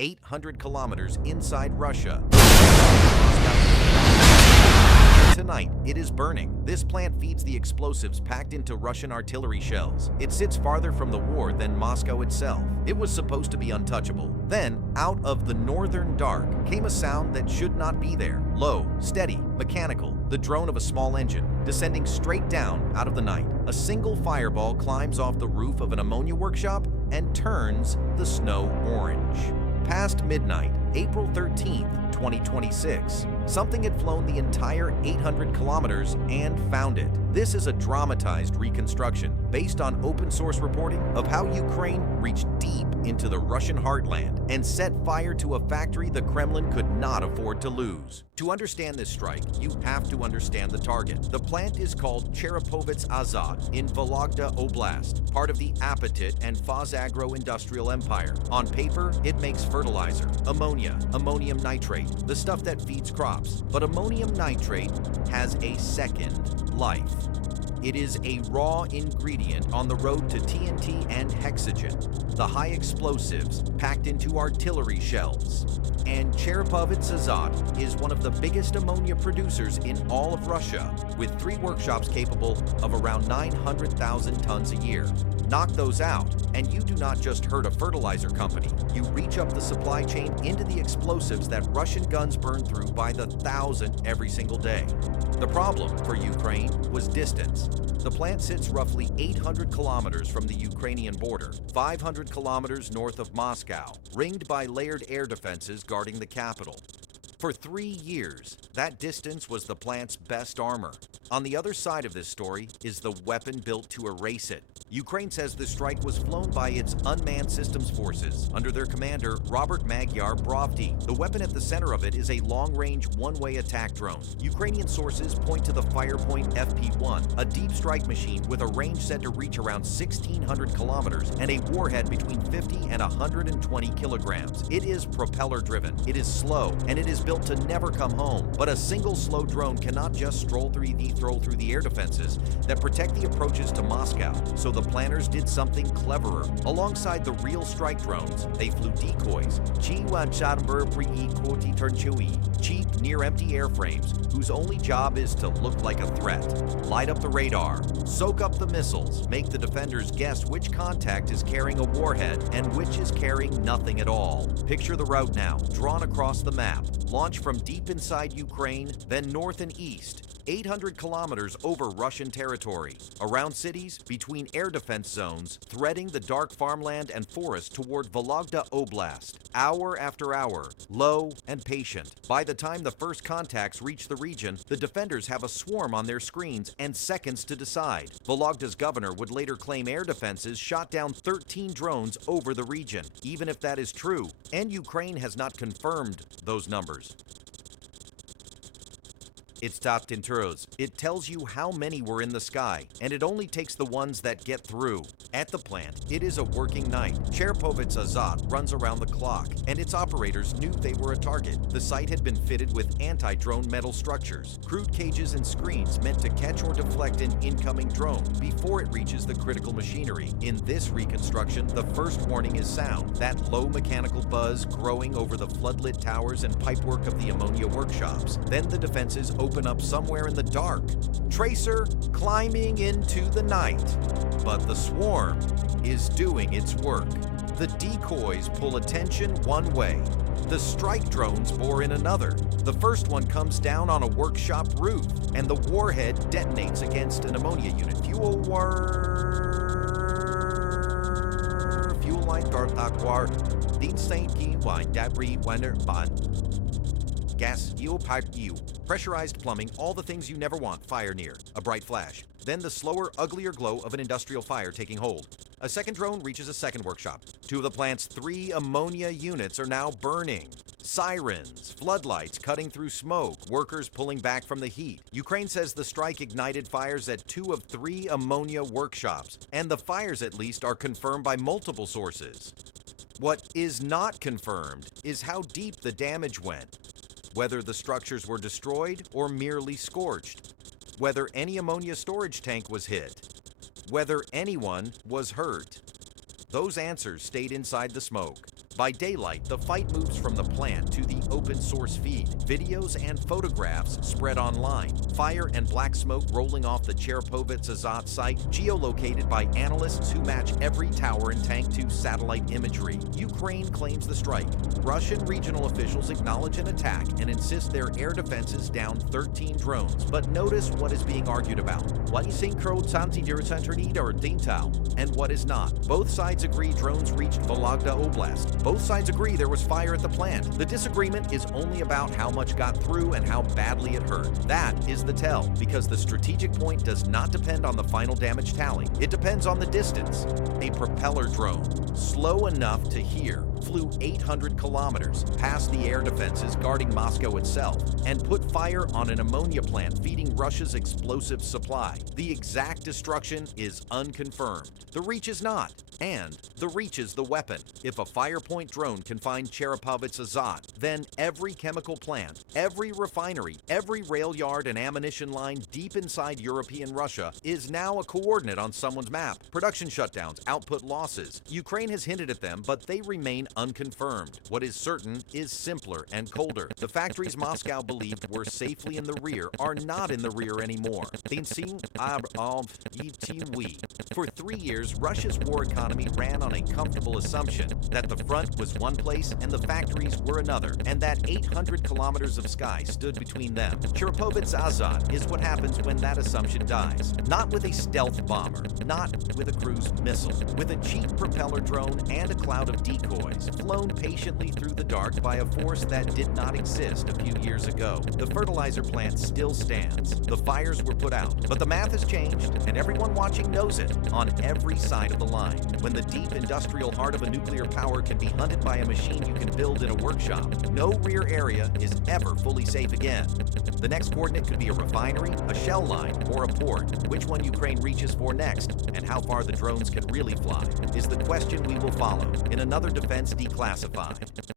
800 kilometers inside Russia. Tonight, it is burning. This plant feeds the explosives packed into Russian artillery shells. It sits farther from the war than Moscow itself. It was supposed to be untouchable. Then, out of the northern dark, came a sound that should not be there. Low, steady, mechanical, the drone of a small engine, descending straight down out of the night. A single fireball climbs off the roof of an ammonia workshop and turns the snow orange. Past midnight, April 13th, 2026, something had flown the entire 800 kilometers and found it. This is a dramatized reconstruction based on open source reporting of how Ukraine reached deep into the Russian heartland and set fire to a factory the Kremlin could not afford to lose. To understand this strike, you have to understand the target. The plant is called Cherepovets-Azot in Vologda Oblast, part of the Apatit and Fos-Agro industrial empire. On paper, it makes fertilizer, ammonia, ammonium nitrate, the stuff that feeds crops. But ammonium nitrate has a second life. It is a raw ingredient on the road to TNT and hexogen, the high explosives packed into artillery shells. And Cherepovets-Azot is one of the biggest ammonia producers in all of Russia, with 3 workshops capable of around 900,000 tons a year. Knock those out, and you do not just hurt a fertilizer company. You reach up the supply chain into the explosives that Russian guns burn through by the thousand every single day. The problem for Ukraine was distance. The plant sits roughly 800 kilometers from the Ukrainian border, 500 kilometers north of Moscow, ringed by layered air defenses guarding the capital. For 3 years, that distance was the plant's best armor. On the other side of this story is the weapon built to erase it. Ukraine says the strike was flown by its Unmanned Systems Forces under their commander, Robert Magyar Brovdi. The weapon at the center of it is a long-range, one-way attack drone. Ukrainian sources point to the Firepoint FP-1, a deep strike machine with a range said to reach around 1,600 kilometers and a warhead between 50 and 120 kilograms. It is propeller-driven, it is slow, and it is built to never come home. But a single slow drone cannot just stroll through the air defenses that protect the approaches to Moscow. So the planners did something cleverer. Alongside the real strike drones, they flew decoys, cheap, near-empty airframes whose only job is to look like a threat. Light up the radar, soak up the missiles, make the defenders guess which contact is carrying a warhead and which is carrying nothing at all. Picture the route now, drawn across the map. Launch from deep inside Ukraine, then north and east. 800 kilometers over Russian territory, around cities, between air defense zones, threading the dark farmland and forest toward Vologda Oblast. Hour after hour, low and patient. By the time the first contacts reach the region, the defenders have a swarm on their screens and seconds to decide. Vologda's governor would later claim air defenses shot down 13 drones over the region. Even if that is true, and Ukraine has not confirmed those numbers. It's topped in turros. It tells you how many were in the sky, and it only takes the ones that get through. At the plant, it is a working night. Cherepovets-Azot runs around the clock, and its operators knew they were a target. The site had been fitted with anti-drone metal structures, crude cages and screens meant to catch or deflect an incoming drone before it reaches the critical machinery. In this reconstruction, the first warning is sound, that low mechanical buzz growing over the floodlit towers and pipework of the ammonia workshops. Then the defenses open up somewhere in the dark. Tracer climbing into the night. But the swarm is doing its work. The decoys pull attention one way. The strike drones bore in another. The first one comes down on a workshop roof, and the warhead detonates against an ammonia unit. Fuel line Dartaquar, Dean St. Key Wine, Dabri, Wenner, Bond. Gas, pipe, pressurized plumbing, all the things you never want fire near. A bright flash. Then the slower, uglier glow of an industrial fire taking hold. A second drone reaches a second workshop. 2 of the plant's 3 ammonia units are now burning. Sirens, floodlights cutting through smoke, workers pulling back from the heat. Ukraine says the strike ignited fires at 2 of 3 ammonia workshops, and the fires at least are confirmed by multiple sources. What is not confirmed is how deep the damage went. Whether the structures were destroyed or merely scorched, whether any ammonia storage tank was hit, whether anyone was hurt. Those answers stayed inside the smoke. By daylight, the fight moves from the plant to the open source feed. Videos and photographs spread online. Fire and black smoke rolling off the Cherepovets-Azot site, geolocated by analysts who match every tower and tank to satellite imagery. Ukraine claims the strike. Russian regional officials acknowledge an attack and insist their air defenses down 13 drones. But notice what is being argued about. What is and what is not. Both sides agree drones reached Vologda Oblast. Both sides agree there was fire at the plant. The disagreement is only about how much got through and how badly it hurt. That is the tell, because the strategic point does not depend on the final damage tally. It depends on the distance. A propeller drone, slow enough to hear, flew 800 kilometers past the air defenses guarding Moscow itself and put fire on an ammonia plant feeding Russia's explosive supply. The exact destruction is unconfirmed. The reach is not, and the reach is the weapon. If a Firepoint drone can find Cherepovets-Azot, then every chemical plant, every refinery, every rail yard and ammunition line deep inside European Russia is now a coordinate on someone's map. Production shutdowns, output losses. Ukraine has hinted at them, but they remain unconfirmed. What is certain is simpler and colder. The factories Moscow believed were safely in the rear are not in the rear anymore. For 3 years, Russia's war economy ran on a comfortable assumption that the front was one place and the factories were another, and that 800 kilometers of sky stood between them. Cherepovets-Azot is what happens when that assumption dies. Not with a stealth bomber, not with a cruise missile, with a cheap propeller drone and a cloud of decoys, flown patiently through the dark by a force that did not exist a few years ago. The fertilizer plant still stands. The fires were put out, but the math has changed, and everyone watching knows it, on every side of the line. When the deep industrial heart of a nuclear power can be hunted by a machine you can build in a workshop, no rear area is ever fully safe again. The next coordinate could be a refinery, a shell line, or a port. Which one Ukraine reaches for next, and how far the drones can really fly, is the question we will follow in another Defense Declassified.